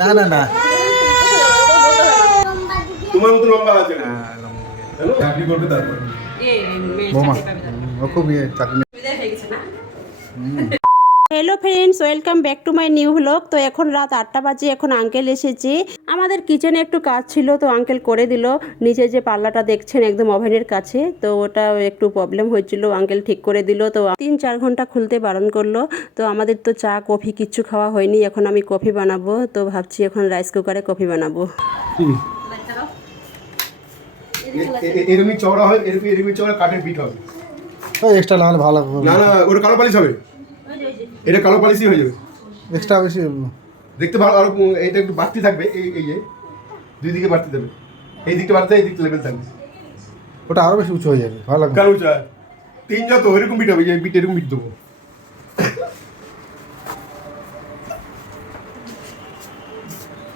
না না না, তোমার মতো লম্বা আছে না, চাকরি করবে তারপর বৌমা ও খুব চাকরি। Hello friends, welcome back to my new blog. তো এখন রাত 8টা বাজে, এখন আঙ্কেল এসেছে। আমাদের কিচেনে একটু কাজ ছিল, তো আঙ্কেল করে দিল। নিচে যে পাল্লাটা দেখছেন একদম ওভেনের কাছে, তো ওটা একটু প্রবলেম হয়েছিল, আঙ্কেল ঠিক করে দিল। তো 3-4 ঘন্টা খুলতে বারণ করলো। তো আমাদের তো চা কফি কিচ্ছু খাওয়া হয়নি, এখন আমি কফি বানাবো। তো ভাবছি এখন রাইস কুকারে কফি বানাবো। এরকমই চওড়া হয়, এরকমই চওড়া কাঠের পিঠ হবে। এক্সট্রা লাগালে ভালো লাগবে। না না, ওটা কালো পালিশ হবে, এটা কালো পালিশই হয়ে যাবে। এক্সট্রা বেশি দেখতে ভালো, আর এটা একটু বাড়তি থাকবে, এই যে দুই দিকে বাড়তি দেবে, এই দিকটা বাড়তে এই দিকটা লেভেল থাকবে, ওটা আরো বেশি উঁচু হয়ে যাবে, ভালো লাগবে। কারণ তিন যত এরকম বিট হবে, যে বিট এরকম বিট দেবো।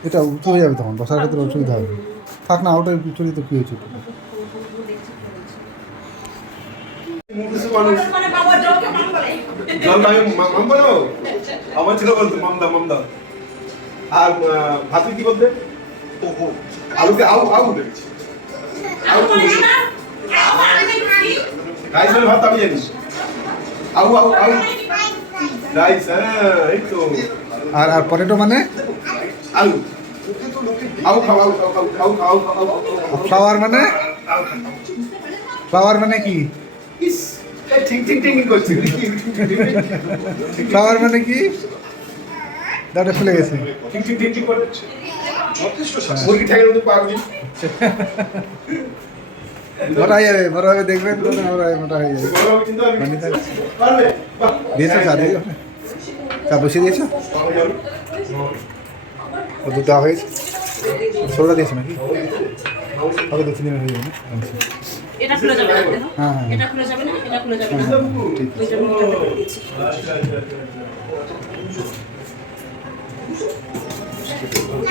এটা উঁচু হয়ে যাবে, তখন বসার ক্ষেত্রে অসুবিধা হবে। থাক না, ওটা উঁচু তো কি হয়েছে। আমার ছিল বলতো মামদা মামদা, আর ভাতি কি বলতে আলুকে আউ আউ রাইস হলে ভাত আমি জানি, আউ আউ আউ রাইস, হ্যাঁ এই তো। আর আর পটেটো মানে আলু আউ খাও আউ খাও খাও খাও খাও। ফ্লাওয়ার মানে, ফ্লাওয়ার মানে কি? ইস ঠিক ঠিক ঠিক করছে। ফ্লাওয়ার মানে কি? দাঁড়ে খুলে গেছে। ঠিক ঠিক ঠিক ঠিক করছে। মুরগি ঠ্যাঙের মতো পারবি, মোটা হয়ে যাবে, বড় হবে দেখবেন তো, মোটা হয়ে যাবে। পারবে দিয়েছো চা, দিয়েছো চা বসিয়ে দিয়েছো, ও দুধ দেওয়া হয়েছে, সোডা দিয়েছো নাকি? হবে 2-3 দিন হয়ে যাবে না? এটা খুলে যাবে না, হ্যাঁ হ্যাঁ এটা খুলে যাবে না, এটা খুলে যাবে না। ঠিক। ওইটা মুখটা করে দিয়েছি।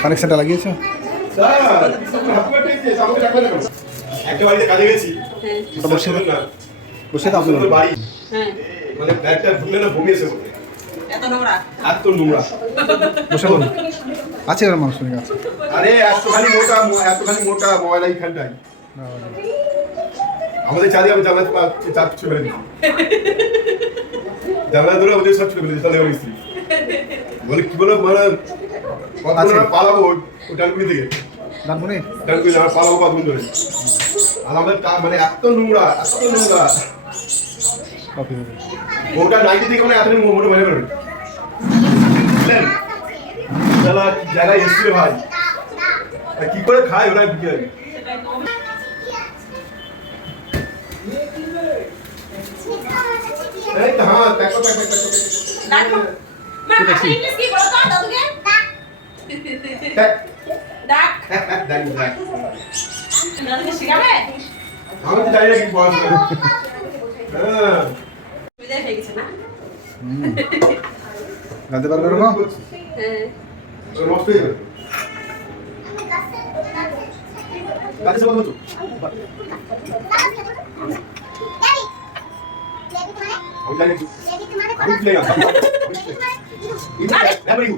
কানেকশনটা লাগিয়েছো? একটা বাড়িতে কাজে গেছি, ওটা বসিয়ে দাও, বসিয়ে দাও আপনার বাড়ি, হ্যাঁ, মানে ব্যাগটা ঢুকলে না বমি এসে পড়ে, এত নোংরা। এত নোংরা। বসে বলুন, আছে এর মানুষ সঙ্গে আছে। আরে এতখানি মোটা মোবাইল এইখানটায় আমাদের চারি, আমি জানলা চার ছুটে ফেলে দিই, জানলা ধরে আমাদের সব ছুটে ফেলে দিই। তাহলে স্ত্রী বলে কি বলো, মানে কতক্ষণ আমরা পালাবো ওই ডানকুনি থেকে, ডানকুনি ডানকুনি আমরা পালাবো কতক্ষণ ধরে। আর আমাদের মানে এত নোংরা, এত নোংরা। কফি হবে। ওটা নাইটি থেকে মানে এতদিন মোটো মেরে বেরোবে, বুঝলেন? শালা কি জায়গায় এসছে ভাই, আর কি করে খায় ওরা বিকেলে। এই তো হ্যাঁ, দেখো দেখো দেখো দেখো মা, আপনি ইংলিশ কি বলতো দাদুকে? ডাক দেখো দেখ, দাদুকে শিখাবে? আমি তো জানি না কি পড়াশোনা। হ্যাঁ বিদায় হয়ে গেছে না? জানতে পারবে এরকম? হ্যাঁ, নষ্ট হয়ে যাবে। কাছে বলো তো আমি জানি আমি কি জানি এটা মানে কি,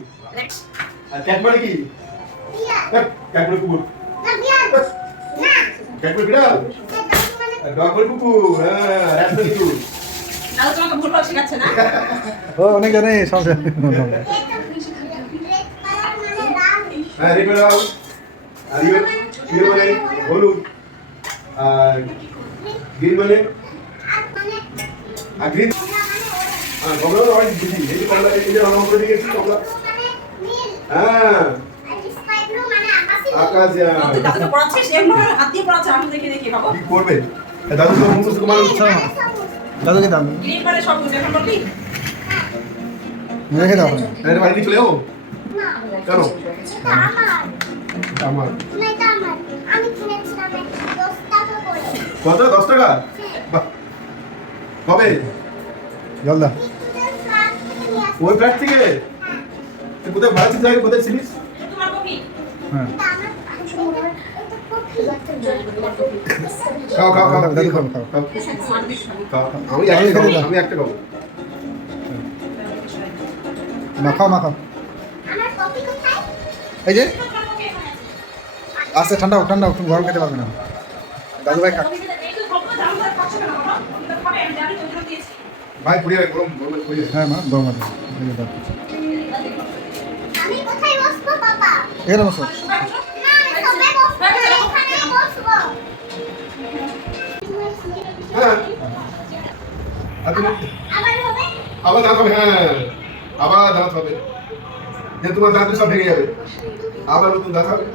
আর ক্যাট মানে কি? ক্যাট মানে কুকুর, ক্যাট মানে বিড়াল, ডগ মানে কুকুর, হ্যাঁ র্যাট মানে কুকুর। দাদু তোমাকে ভুল করে শেখাচ্ছে না? ও অনেক জানে সমস্যা। হ্যাঁ রেড মানে লাল, আর ইয়ে মানে হলুদ, আর গ্রিন মানে আর গ্রিন, আর কমলা মানে অরেঞ্জ, বুঝি এই যে কমলা, এই যে রং করে দিয়েছি কমলা, হ্যাঁ আকাশ। তুই দাদুকে পড়াচ্ছিস? এমন ভাবে হাত দিয়ে পড়াচ্ছে, আমি দেখে দেখে বাবা। কি করবে দাদু তো মুখস্থ মানে দাদুকে দাও, গ্রিন মানে সব দেখে বললি? রেখে দাও। আরে বাড়ি চলে যাবো কেন? আমার কত 10 টাকা? বাহ, কবে? জল দাও। ওই ফ্ল্যাট থেকে তুই কোথায় ভাড়া ছিস, কোথায় ছিলিস? তোমার কপি? হ্যাঁ খাও খাও খাও দাদু খাও, খাও। খাও খাও। আমি একটা খাবো। মাখাও মাখাও। এই যে আস্তে ঠান্ডা হোক, ঠান্ডা হোক, তুমি গরম খেতে পারবে না। দাদু ভাই খাক। ভাই পুড়িয়ে গরম গরম পুড়িয়ে হ্যাঁ মা, গরম আছে। এই যে দাও। আমি কোথায় বসবো বাবা? এখানে বসো। না, আমি সবে বসবো, এখানে বসবো। হ্যাঁ আর তুমি আবার হবে? আবার দাঁত হবে, হ্যাঁ আবার দাঁত হবে, যে তোমার দাঁত সব ভেঙে যাবে, আবার নতুন দাঁত হবে,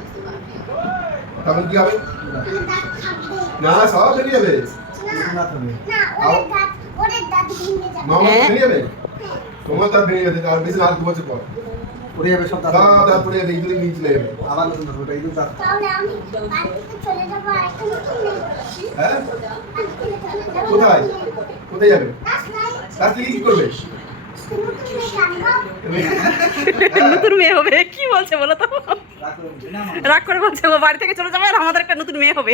তখন কি হবে? আমার দাঁত থাকবে। না সব ভেঙে যাবে, না, ওদের দাঁত ভেঙে যাবে। মামা ভেঙে যাবে, তোমার দাঁত ভেঙে যাবে, আর বেশি না, আর 2 বছর পর পড়ে যাবে সব দাদু। সব দাঁত পড়ে যাবে, এইগুলো নিয়ে চলে যাবে। আবার নতুন দাদু, ওটা ইঁদুর দাঁত। তাহলে আমি বাড়ি থেকে চলে যাবো, আর এখন কি নেই? হ্যাঁ বাড়ি থেকে চলে যাবো। কোথায় কোথায় যাবে? রাস্তায় রাস্তা কি করবে? নতুন মেয়ে নতুন মেয়ে হবে, কি বলছে বলো তো? রাগ করে বলছে ও বাড়ি থেকে চলে যাবে আর আমাদের একটা নতুন মেয়ে হবে।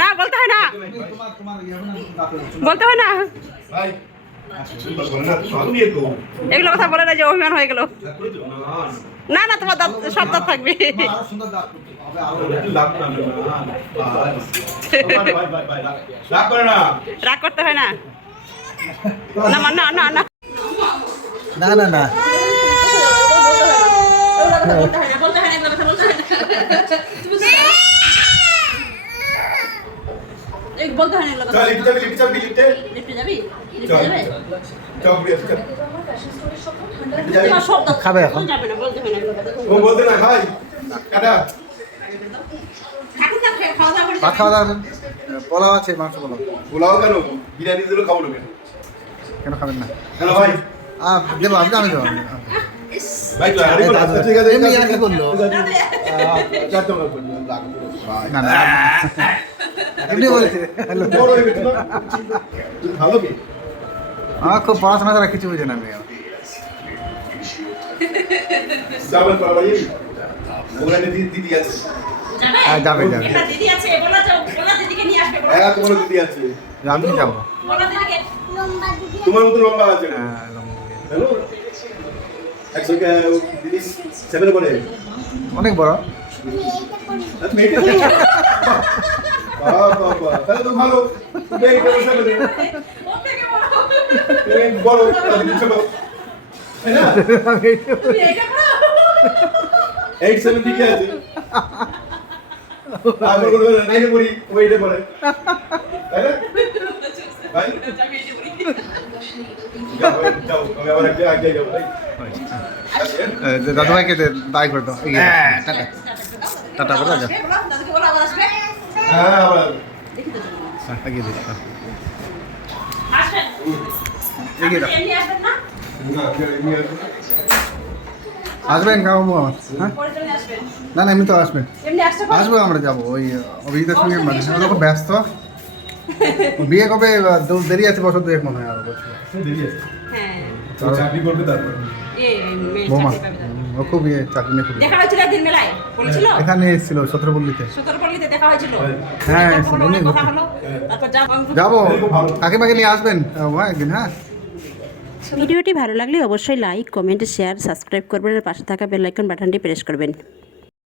না বলতে হয় না, বলতে হয় না, ভাই বলে না সব নিয়ে তো এগুলো কথা বলে না যে অভিমান হয়ে গেল। না না, তোমার দাঁত সব দাঁত থাকবে। আরো সুন্দর দাঁত হবে, আরো লাভ না লাভ করে না, রাগ করতে হয় না। না না না না না না না। বলতে হয় না এগুলো কথা। চল লিখতে যাবি, লিখতে যাবি, লিখতে লিফটে যাবি? চল চল পুড়িয়ে চল যাবি। তোমার সব দাঁত খাবে এখন? যাবে না, বলতে হয় না এগুলো কথা। ও বলতে না ভাই কাটা এখন খাওয়া দাওয়া করে ভাত খাওয়া দাওয়া পোলাও আছে, মাংস পোলাও। পোলাও কেন, বিরিয়ানি দিলেও খাবো না কেন খাবেন না? কেন ভাই? দেবো, আমি আমি দেবো। ভাই তো আরে বল, আচ্ছা ঠিক আছে, এমনি আর কি করলো? চারটা করে বললাম লাগবে ভাই না না, এমনি বলছে। হ্যালো। বড় হয়ে গেছে না তুই ভালো কি আমার খুব পড়াশোনা ছাড়া কিছু বুঝে না আমি। যাবেন পাড়া ভাই ওখানে দিদি আছে, যাবে? হ্যাঁ, যাবে যাবে। একটা দিদি আছে, বলা যাও, বলা দিদিকে নিয়ে আসবে, বলো। হ্যাঁ তোমার দিদি আছে, আমি যাবো। বলা দিদিকে। লম্বা দিদি তোমার মতো লম্বা আছে না হ্যাঁ, হ্যালো একসঙ্গে দিদি 7 পড়ে অনেক বড়। আমি এইটা করি। বাবা তাহলে তো ভালো, তুমি এই ব্যবসা করে ওর থেকে বড়। তুমি বড় দিদি ছোট তাই না, তুমি এটা করো। 8-7 দিকে আছে আর বড় বড় নাই পড়ি ওইটা পড়ে তাই না ভাই যাবে এটা বলি। যাও যাও আমি আবার আগে যাবো ভাই দাদু ভাইকে বাই করে দাও। এই যে, টাটা টাটা করে দাও। আসবে, বলো, দাদুকে বলো আবার আসবে। হ্যাঁ আবার দেখি তো চলো। এগিয়ে দিস। আসবেন। এগিয়ে দাও। এমনি আসবেন না? না নিয়ে আসবেন কাকু? হ্যাঁ, পরে চলে আসবেন। না না, এমনি তো আসবেন। এমনি আসতে পারো? আসবো, আমরা যাবো ওই অভিজিতের সঙ্গে। মানে ও যখন ব্যস্ত, ও বিয়ে কবে দেরি আছে, বছর 2 মনে হয় আরো বছর। দেরি আছে হ্যাঁ। তো চাকরি করবে তারপর মেয়ে বৌমা চাকরি পাবে তার। ও খুব ইয়ে চাকরি নিয়ে খুব দেখা হয়েছিল একদিন মেলায়, বলেছিল? এখানে এসেছিল 17 পল্লীতে। সতর্কপল্লীতে দেখা হয়েছিল। হ্যাঁ, দেখা হলো, অনেক শুনুন, কথা হলো। তারপর যাবো, কাকিমাকে নিয়ে আসবেন একদিন। হ্যাঁ, ভিডিওটি ভালো লাগলে অবশ্যই লাইক, কমেন্ট, শেয়ার, সাবস্ক্রাইব করবেন আর পাশে থাকা বেল আইকন বাটনটি প্রেস করবেন।